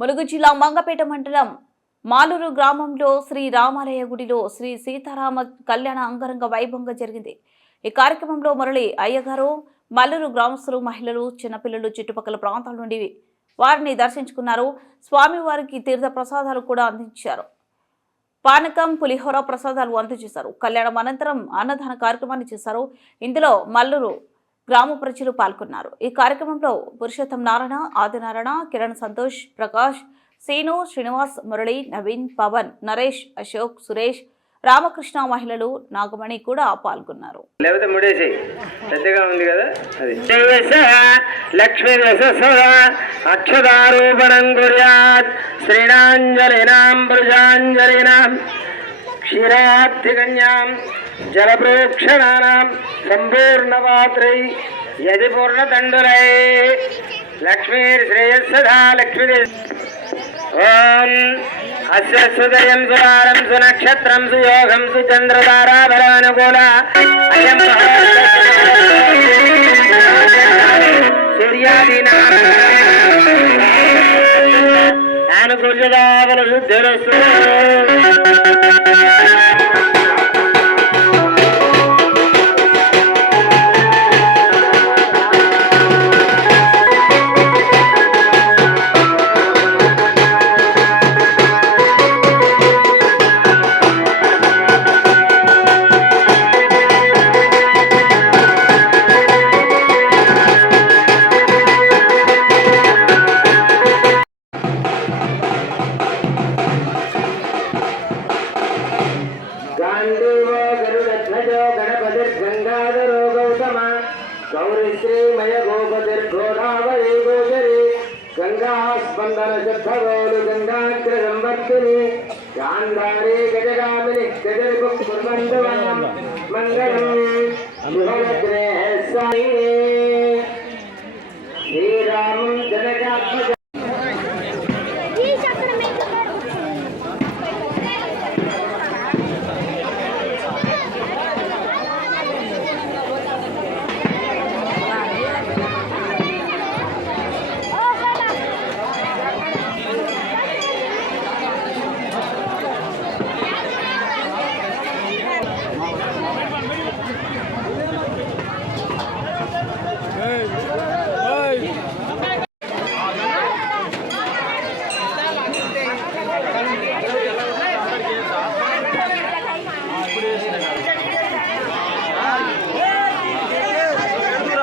ములుగు జిల్లా మంగపేట మండలం మాలూరు గ్రామంలో శ్రీ రామాలయ గుడిలో శ్రీ సీతారామ కళ్యాణ అంగరంగ వైభవంగా జరిగింది. ఈ కార్యక్రమంలో మురళి అయ్యగారు, మల్లూరు గ్రామస్తులు, మహిళలు, చిన్నపిల్లలు చుట్టుపక్కల ప్రాంతాల నుండి వారిని దర్శించుకున్నారు. స్వామివారికి తీర్థ ప్రసాదాలు కూడా అందించారు. పానకం, పులిహోర ప్రసాదాలు అందజేశారు. కళ్యాణం అనంతరం అన్నదాన కార్యక్రమాన్ని చేశారు. ఇందులో మల్లూరు గ్రామ ప్రజలు పాల్గొన్నారు. ఈ కార్యక్రమంలో పురుషోత్తం నారాయణ, ఆదినారాయణ, కిరణ్, సంతోష్, ప్రకాష్, సీను, శ్రీనివాస్, మురళి, నవీన్, పవన్, నరేష్, అశోక్, సురేష్, రామకృష్ణ, మహిళలు, నాగమణి కూడా పాల్గొన్నారు. జలప్రోక్షణానాం సంపూర్ణపాత్రై యది పూర్ణతండులై లక్ష్మీర్శ్రేయస్సదా లక్ష్మీ. ఓం అస్య సుదయం సువారం సునక్షత్రం సుయోగం సుచంద్రతారాబలానుకూల అనుకూల్యదావల శుద్ధిరస్తు. गणपतिर्गंगाधरो गौतम गौरीश्रीमय गोपतिर्घोरावरी गोचरी गंगा स्पंदन शुद्धगौरु गंगाग्र संवर्तिनी गांधारी गजगामिनी गजरिपुः कुर्वन्तु मंगलम् शुभलग्ने साई.